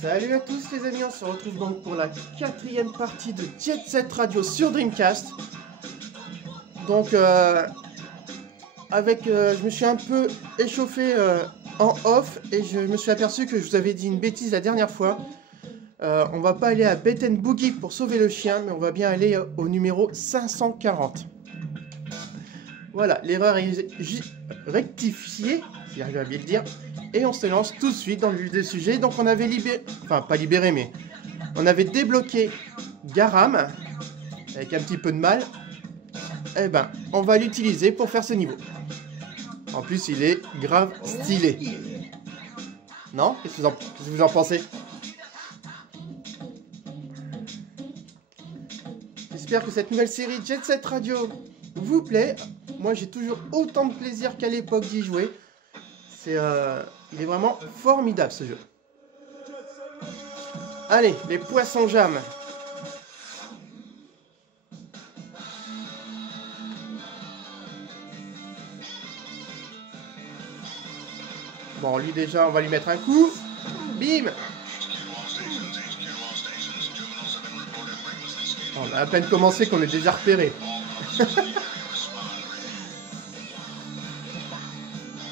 Salut à tous les amis, on se retrouve donc pour la 4e partie de Jet Set Radio sur Dreamcast. Donc je me suis un peu échauffé en off et je me suis aperçu que je vous avais dit une bêtise la dernière fois. On va pas aller à Bait & Boogie pour sauver le chien, mais on va bien aller au numéro 540. Voilà, l'erreur est rectifiée, si j'arrive à bien le dire. Et on se lance tout de suite dans le vif du sujet. Donc on avait libéré, enfin pas libéré, mais on avait débloqué Garam, avec un petit peu de mal. Eh ben, on va l'utiliser pour faire ce niveau. En plus, il est grave stylé. Non? Qu'est-ce que vous en pensez? J'espère que cette nouvelle série Jet Set Radio vous plaît. Moi, j'ai toujours autant de plaisir qu'à l'époque d'y jouer. Il est vraiment formidable ce jeu. Allez, les poissons jam. Bon, lui déjà, on va lui mettre un coup. Bim! On a à peine commencé qu'on est déjà repéré.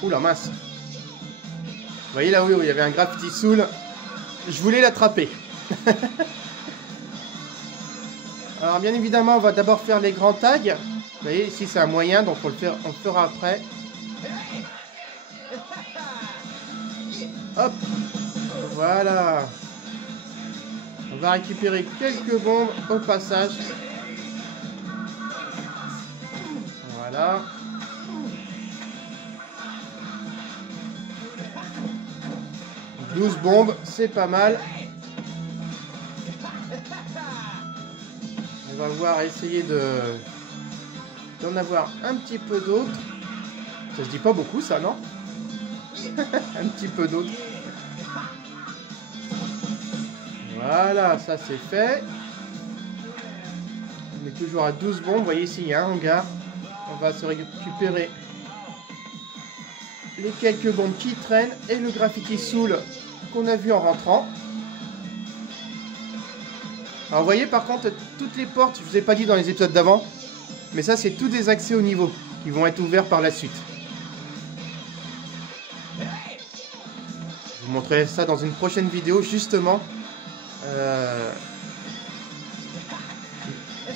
Oula, mince. Vous voyez là où il y avait un graffiti soul. Je voulais l'attraper. Alors bien évidemment, on va d'abord faire les grands tags. Vous voyez, ici c'est un moyen, donc on le fera après. Hop. Voilà. On va récupérer quelques bombes au passage. Voilà. « 12 bombes, c'est pas mal. » On va voir essayer d'en avoir un petit peu d'autres. Ça se dit pas beaucoup ça, non? Un petit peu d'autres. Voilà, ça c'est fait. On est toujours à 12 bombes. Vous voyez ici, il y a un hangar. On va se récupérer les quelques bombes qui traînent et le graffiti soul qu'on a vu en rentrant. Alors vous voyez par contre toutes les portes, je vous ai pas dit dans les épisodes d'avant, mais ça c'est tous des accès au niveau qui vont être ouverts par la suite. Je vous montrerai ça dans une prochaine vidéo justement.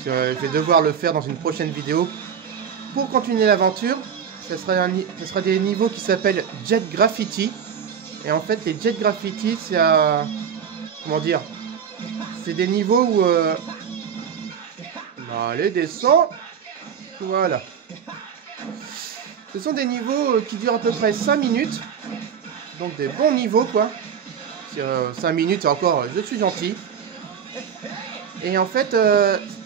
Je vais devoir le faire dans une prochaine vidéo. Pour continuer l'aventure, ce sera des niveaux qui s'appellent Jet Graffiti. Et en fait, les Jet Graffiti, c'est à... Comment dire? C'est des niveaux où... Allez, descends. Voilà. Ce sont des niveaux qui durent à peu près 5 minutes. Donc des bons niveaux, quoi. 5 minutes, encore, je suis gentil. Et en fait,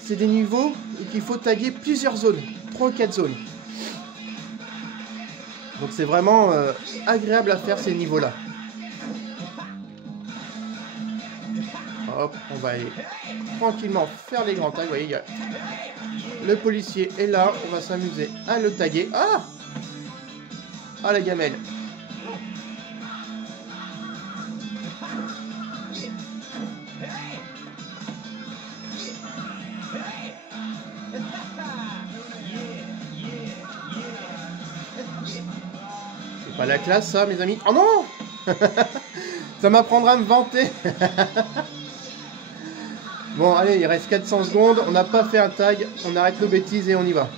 c'est des niveaux qu'il faut taguer plusieurs zones. 3 ou 4 zones. Donc c'est vraiment agréable à faire ces niveaux-là. Hop, on va aller tranquillement faire les grands tags. Vous voyez, le policier est là. On va s'amuser à le taguer. Ah! Ah, la gamelle. C'est pas la classe, ça, mes amis. Oh non! Ça m'apprendra à me vanter. Bon, allez, il reste 400 secondes. On n'a pas fait un tag. On arrête nos bêtises et on y va.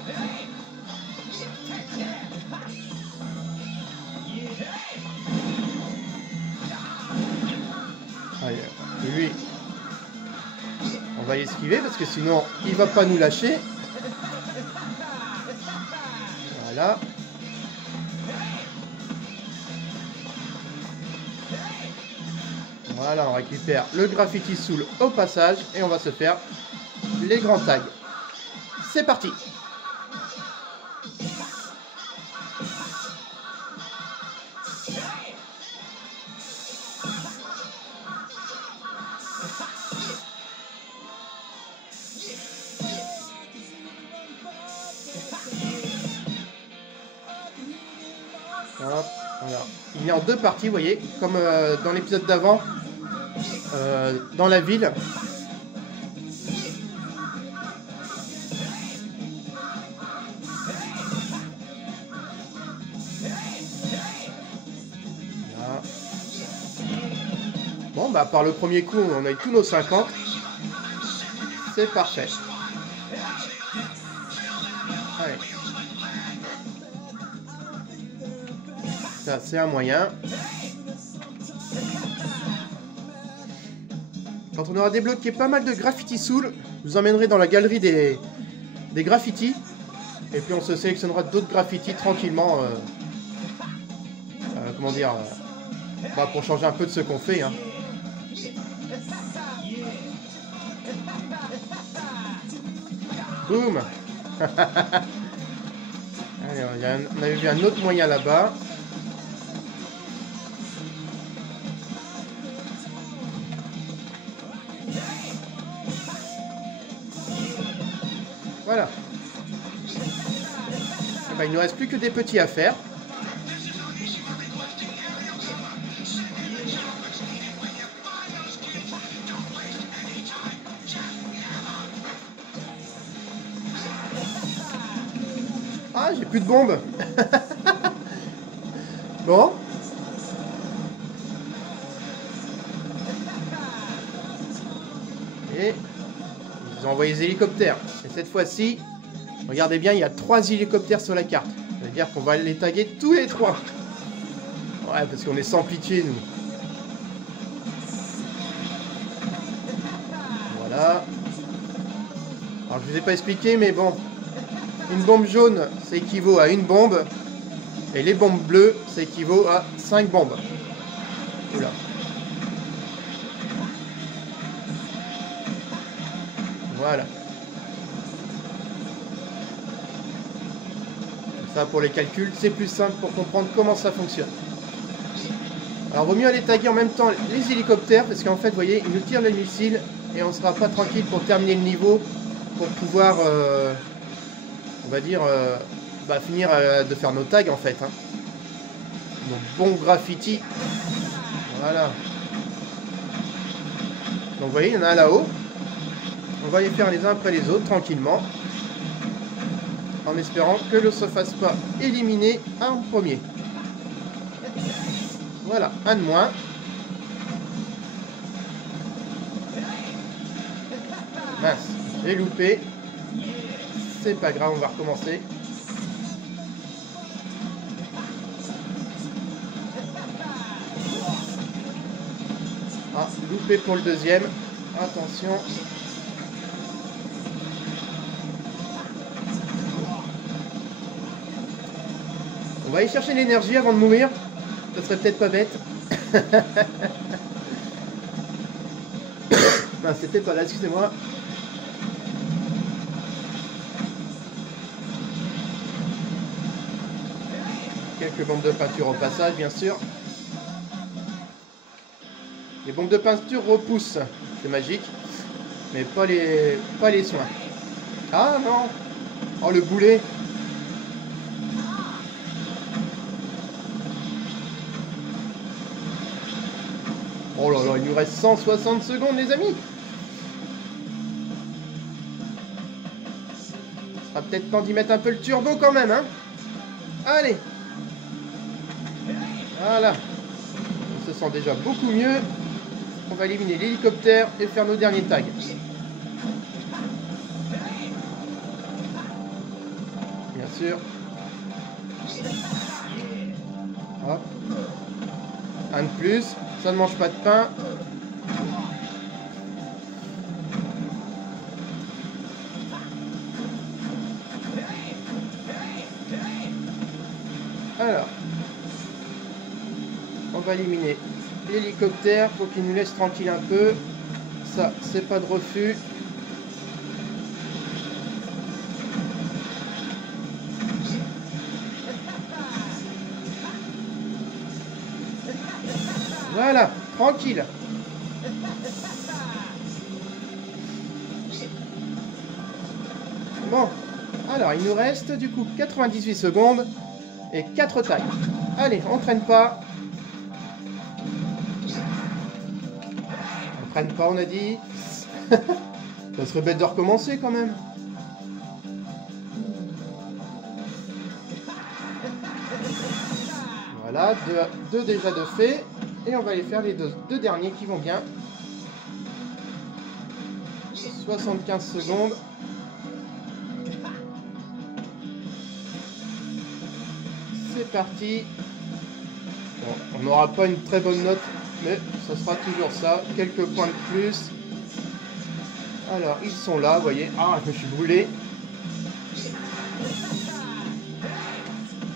Allez, lui, on va l'esquiver parce que sinon, il va pas nous lâcher. Voilà. Voilà, on récupère le graffiti soul au passage et on va se faire les grands tags. C'est parti! Hop, voilà. Il est en deux parties, vous voyez, comme dans l'épisode d'avant. dans la ville. Là. Bon, bah par le premier coup, on a eu tous nos 50. C'est parfait. Allez. Ça, c'est un moyen. Quand on aura débloqué pas mal de graffiti soul, je vous emmènerai dans la galerie des graffitis. Et puis on se sélectionnera d'autres graffitis tranquillement. Comment dire bah, pour changer un peu de ce qu'on fait. Hein. Boum. Allez, on avait vu un autre moyen là-bas. Voilà. Ben, il ne nous reste plus que des petits à faire. Ah, j'ai plus de bombes. Bon. Et ils ont envoyé les hélicoptères. Et cette fois-ci, regardez bien, il y a 3 hélicoptères sur la carte. Ça veut dire qu'on va les taguer tous les 3. Ouais, parce qu'on est sans pitié, nous. Voilà. Alors, je vous ai pas expliqué, mais bon. Une bombe jaune, ça équivaut à une bombe. Et les bombes bleues, ça équivaut à 5 bombes. Oula. Voilà. Ça, pour les calculs, c'est plus simple pour comprendre comment ça fonctionne. Alors, vaut mieux aller taguer en même temps les hélicoptères, parce qu'en fait, vous voyez, ils nous tirent les missiles, et on ne sera pas tranquille pour terminer le niveau, pour pouvoir, on va dire, bah, finir de faire nos tags, en fait. Hein. Nos bons graffitis. Voilà. Donc, vous voyez, il y en a un là-haut. On va les faire les uns après les autres, tranquillement. En espérant que l'on ne se fasse pas éliminer en premier. Voilà, un de moins. Mince, j'ai loupé. C'est pas grave, on va recommencer. Ah, loupé pour le deuxième. Attention. On va aller chercher l'énergie avant de mourir. Ça serait peut-être pas bête. Non, c'était pas là, excusez-moi. Quelques bombes de peinture au passage, bien sûr. Les bombes de peinture repoussent. C'est magique. Mais pas les soins. Ah non. Oh, le boulet. Oh là là, il nous reste 160 secondes, les amis. Ce sera peut-être temps d'y mettre un peu le turbo quand même, hein. Allez. Voilà. On se sent déjà beaucoup mieux. On va éliminer l'hélicoptère et faire nos derniers tags. Bien sûr. Hop. Un de plus. Ça ne mange pas de pain. Alors, on va éliminer l'hélicoptère pour qu'il nous laisse tranquille un peu. Ça, c'est pas de refus. Voilà, tranquille. Bon, alors il nous reste du coup 98 secondes et 4 tags. Allez, on traîne pas. prenne pas, on a dit. Ça serait bête de recommencer quand même. Voilà, deux déjà de fait. Et on va aller faire les deux derniers qui vont bien. 75 secondes. C'est parti. Bon, on n'aura pas une très bonne note, mais ça sera toujours ça. Quelques points de plus. Alors, ils sont là, vous voyez. Ah, je me suis brûlé.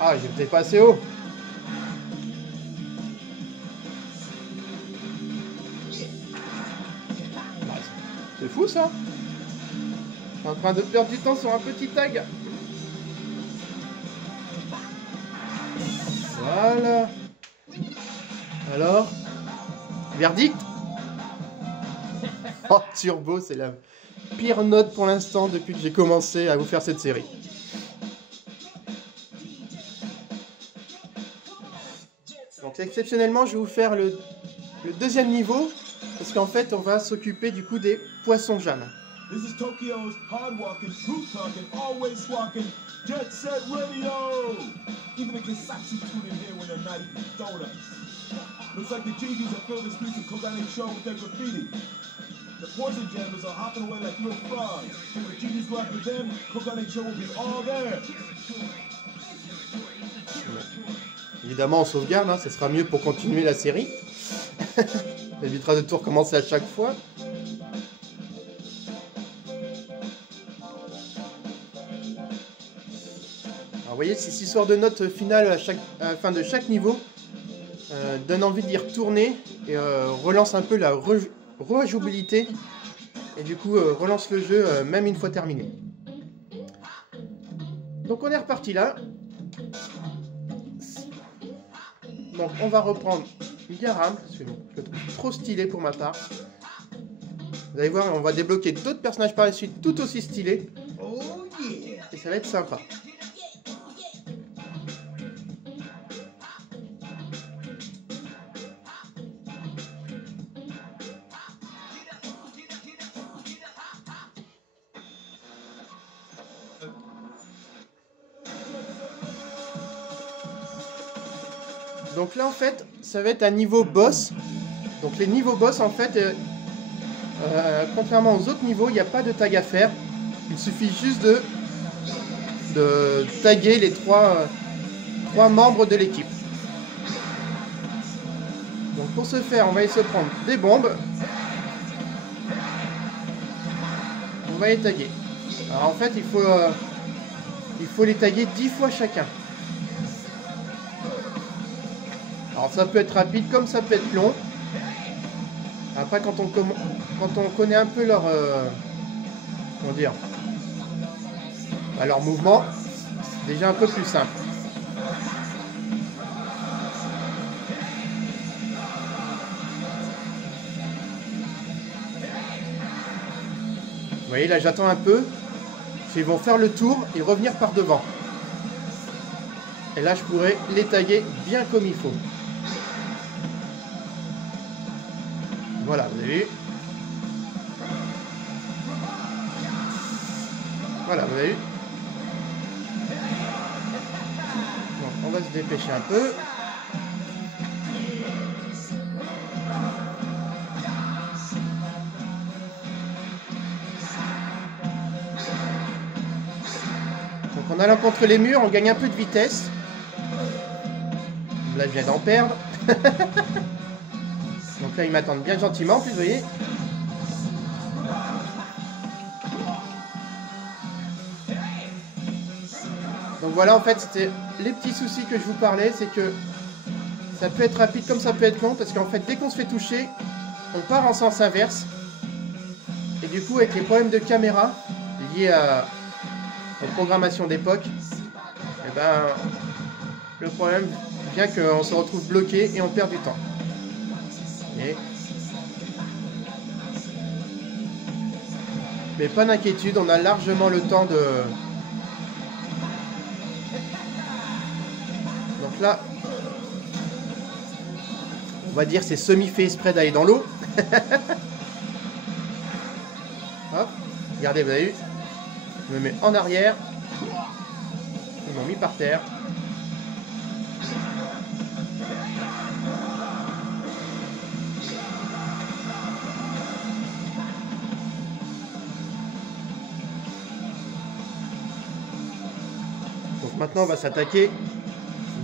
Ah, j'étais pas assez haut. C'est fou ça. Je suis en train de perdre du temps sur un petit tag. Voilà. Alors, verdict. Oh, Turbo, c'est la pire note pour l'instant depuis que j'ai commencé à vous faire cette série. Donc exceptionnellement, je vais vous faire le deuxième niveau, parce qu'en fait, on va s'occuper du coup des poissons jam. This is Tokyo's hard-walking, truth-talking, always-walking, jet-set radio! Even the Kisatsu tune in here when they're not eating donuts. Looks like the GGs have filled the streets of Kogane Show with their graffiti. The poison jammers are hopping away like little frogs. When the GGs go after them, Kogane Show will be all there. Évidemment, on sauvegarde, hein, ce sera mieux pour continuer la série. Ça évitera de tout recommencer à chaque fois. Alors, vous voyez, cette histoire de note finale à la fin de chaque niveau donne envie d'y retourner et relance un peu la rejouabilité et du coup relance le jeu même une fois terminé. Donc on est reparti là. Donc on va reprendre Garam, parce que je le trouve trop stylé pour ma part. Vous allez voir, on va débloquer d'autres personnages par la suite tout aussi stylés. Et ça va être sympa. Donc là en fait ça va être un niveau boss. Donc les niveaux boss en fait contrairement aux autres niveaux il n'y a pas de tag à faire. Il suffit juste de taguer les trois membres de l'équipe. Donc pour ce faire on va essayer de prendre des bombes. On va les taguer. Alors en fait il faut les taguer 10 fois chacun. Alors ça peut être rapide comme ça peut être long. Après quand on connaît un peu leur comment dire, leur mouvement, c'est déjà un peu plus simple. Vous voyez là j'attends un peu. Ils vont faire le tour et revenir par devant. Et là je pourrais les taguer bien comme il faut. Voilà, vous avez vu. Voilà, vous avez vu. Donc, on va se dépêcher un peu. Donc en allant contre les murs, on gagne un peu de vitesse. Là, je viens d'en perdre. Donc là, ils m'attendent bien gentiment, en plus, vous voyez. Donc voilà, en fait, c'était les petits soucis que je vous parlais. C'est que ça peut être rapide comme ça peut être long. Parce qu'en fait, dès qu'on se fait toucher, on part en sens inverse. Et du coup, avec les problèmes de caméra liés aux programmations d'époque, eh ben, le problème vient qu'on se retrouve bloqué et on perd du temps. Mais pas d'inquiétude, on a largement le temps de... Donc là, on va dire c'est semi fait exprès d'aller dans l'eau. Regardez, vous avez vu? Je me mets en arrière. Ils m'ont mis par terre. Donc maintenant on va s'attaquer.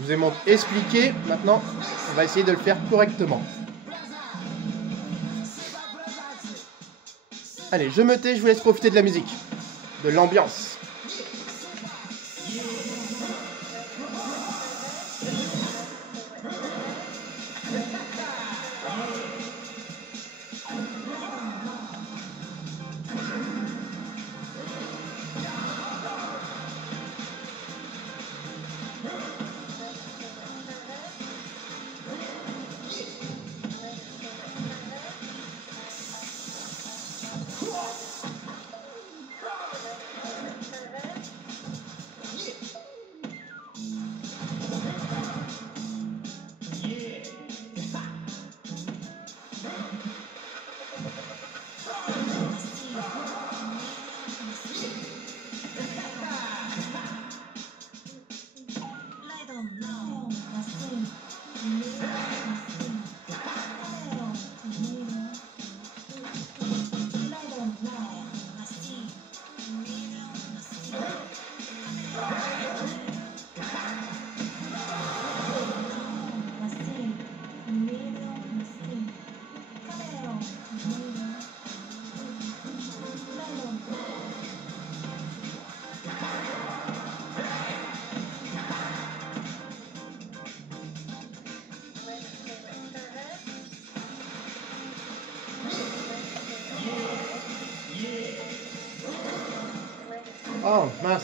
Je vous ai expliqué. Maintenant on va essayer de le faire correctement. Allez, je me tais, je vous laisse profiter de la musique, de l'ambiance. Oh, mince.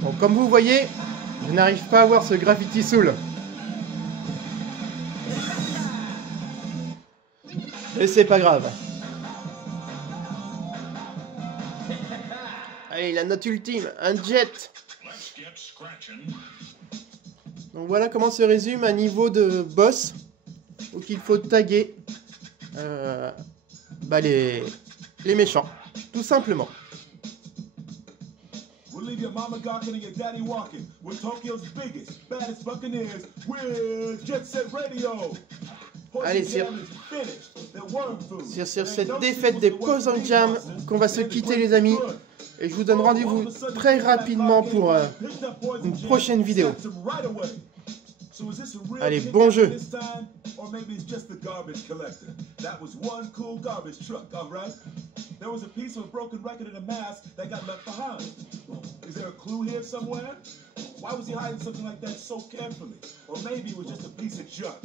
Bon, comme vous voyez, je n'arrive pas à voir ce Gravity Soul. Mais c'est pas grave. Allez, la note ultime, un jet. Donc voilà comment se résume un niveau de boss. Donc il faut taguer les méchants, tout simplement. We'll leave your mama gawking and your daddy walking. We're Tokyo's biggest, baddest Buccaneers. We're Jet Set Radio. Allez, sur cette défaite des Poison Jam qu'on va se quitter, les amis. Et je vous donne rendez-vous très rapidement pour une prochaine vidéo. Allez, bon jeu. There was a piece of a broken record in a mask that got left behind. Is there a clue here somewhere? Why was he hiding something like that so carefully? Or maybe it was just a piece of junk.